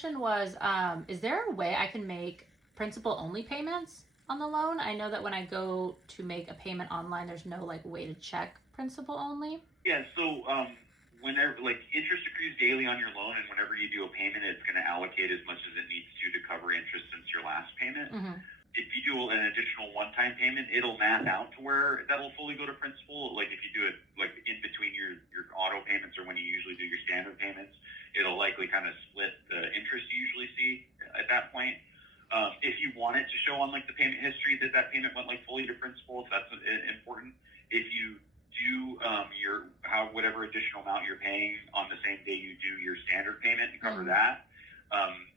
question was, is there a way I can make principal only payments on the loan? I know that when I go to make a payment online, there's no like way to check principal only. Yeah, so whenever like interest accrues daily on your loan, and whenever you do a payment, it's going to allocate as much as it needs to cover interest since your last payment. Mm-hmm. If you do an additional one-time payment, it'll math out to where that'll fully go to principal. Like if you do it like in between your auto payments or when you usually do your standard payments, it'll likely kind of split the interest you usually see at that point. If you want it to show on like the payment history that payment went like fully to principal, if that's important. If you do whatever additional amount you're paying on the same day you do your standard payment to cover that,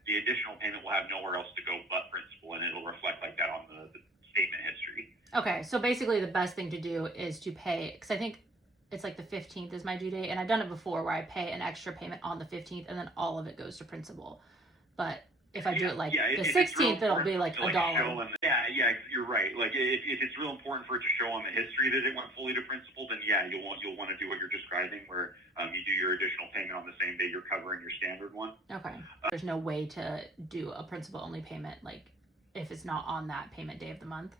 the additional payment will have nowhere else to go but principal, and it'll reflect like that on the statement history. Okay, so basically the best thing to do is to pay, because I think it's like the 15th is my due date, and I've done it before where I pay an extra payment on the 15th and then all of it goes to principal. But if I do it like the 16th, it'll be like $1. Yeah, you're right. Like if it's real important for it to show on the history that it went fully to principal, then yeah, you'll want to do what you're describing, where you do your additional payment on the same day you're covering your standard one. Okay. There's no way to do a principal only payment like if it's not on that payment day of the month.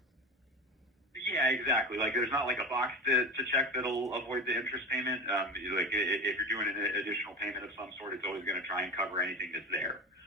Yeah, exactly. Like there's not like a box to check that'll avoid the interest payment. Like if you're doing an additional payment of some sort, it's always going to try and cover anything that's there.